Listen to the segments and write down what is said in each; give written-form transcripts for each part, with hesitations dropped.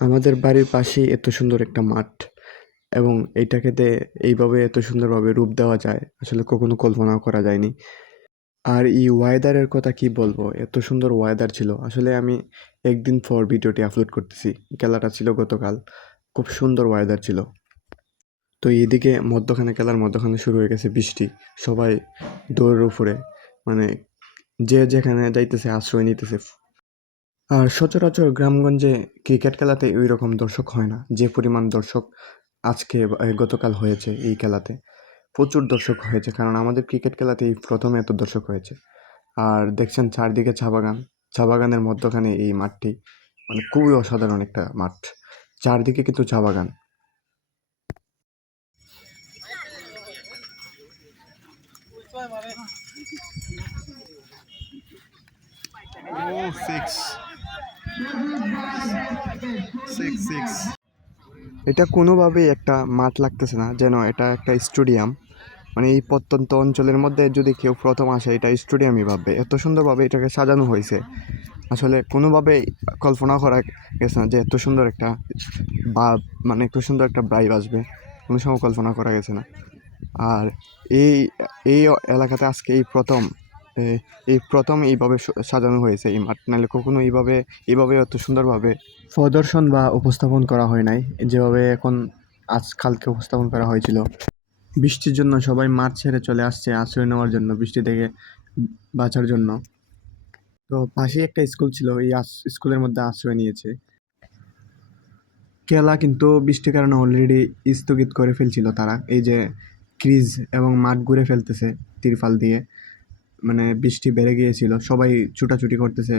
আমাদের বাড়ির পাশেই এত সুন্দর একটা মাঠ এবং এইটাকে এইভাবে এত সুন্দরভাবে রূপ দেওয়া যায় আসলে কখনো কল্পনাও করা যায়নি। আর এই ওয়েদারের কথা কি বলবো, এত সুন্দর ওয়েদার ছিল। আসলে আমি একদিন পর ভিডিওটি আপলোড করতেছি। খেলাটা ছিল গতকাল, খুব সুন্দর ওয়েদার ছিল। তো এইদিকে খেলার মধ্যখানে শুরু হয়ে গেছে বৃষ্টি। সবাই দৌড়ের উপরে, মানে যে যেখানে যাইতেছে আশ্রয় নিতেছে। আর সচরাচর গ্রামগঞ্জে ক্রিকেট খেলাতে ওই রকম দর্শক হয় না, যে পরিমাণ দর্শক আজকে গতকাল হয়েছে এই খেলাতে। প্রচুর দর্শক হয়েছে, কারণ আমাদের ক্রিকেট খেলাতে এই প্রথমে এত দর্শক হয়েছে। আর দেখছেন চারদিকে চা বাগান, চা বাগানের মধ্যখানে এই মাঠটি, মানে খুবই অসাধারণ একটা মাঠ। চারদিকে কিন্তু চা বাগান। এটা কোনোভাবেই একটা মাঠ লাগতেছে না, যেন এটা একটা স্টেডিয়াম। মানে এই প্রত্যন্ত অঞ্চলের মধ্যে যদি কেউ প্রথম আসে, এটা স্টেডিয়ামই ভাববে, এত সুন্দরভাবে এটাকে সাজানো হয়েছে। আসলে কোনোভাবেই কল্পনা করা গেছে না যে এত সুন্দর একটা বা মানে এত সুন্দর একটা ব্রাইব আসবে, কোনো সময় কল্পনা করা গেছে না। আর এই এই এলাকাতে আজকে এই প্রথম এইভাবে সাজানো হয়েছে এই মাঠ, নাহলে কখনো এইভাবে এত সুন্দরভাবে প্রদর্শন বা উপস্থাপন করা হয় নাই, যেভাবে এখন কালকে উপস্থাপন করা হয়েছিল। বৃষ্টির জন্য সবাই মাঠ ছেড়ে চলে আসছে আশ্রয় নেওয়ার জন্য, বৃষ্টি থেকে বাঁচার জন্য। তো পাশেই একটা স্কুল ছিল, এই স্কুলের মধ্যে আশ্রয় নিয়েছে। খেলা কিন্তু বৃষ্টির কারণে অলরেডি স্থগিত করে ফেলছিল তারা। এই যে ক্রিজ এবং মাঠ ঘুরে ফেলতেছে তিরপাল দিয়ে, মানে বৃষ্টি বেড়ে গিয়েছিল, সবাই ছুটাছুটি করতেছে,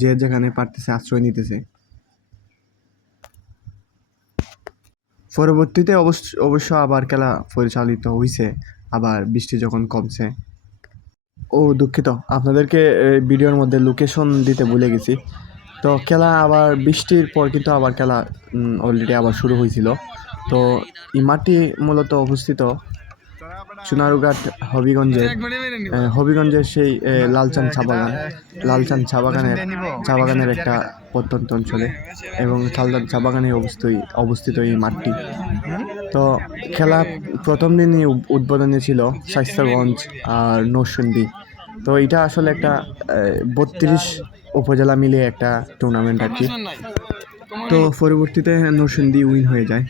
যে যেখানে পারতেছে আশ্রয় নিতেছে। পরবর্তীতে অবশ্য আবার খেলা পরিচালিত হয়েছে, আবার বৃষ্টি যখন কমছে। ও দুঃখিত, আপনাদেরকে ভিডিওর মধ্যে লোকেশন দিতে ভুলে গেছি। তো খেলা আবার বৃষ্টির পর কিন্তু আবার খেলা অলরেডি আবার শুরু হয়েছিল। তো এই মাঠটি মূলত অবস্থিত সোনারুঘাট হবিগঞ্জের সেই লালচান চা বাগানের একটা প্রত্যন্ত অঞ্চলে, এবং চা বাগানে অবস্থিত এই মাঠটি। তো খেলা প্রথম দিনই উদ্বোধনী ছিল শাইস্তাগঞ্জ আর নরসিংদী। তো এটা আসলে একটা 32 উপজেলা মিলিয়ে একটা টুর্নামেন্ট আর কি। তো পরবর্তীতে নরসিংদী উইন হয়ে যায়।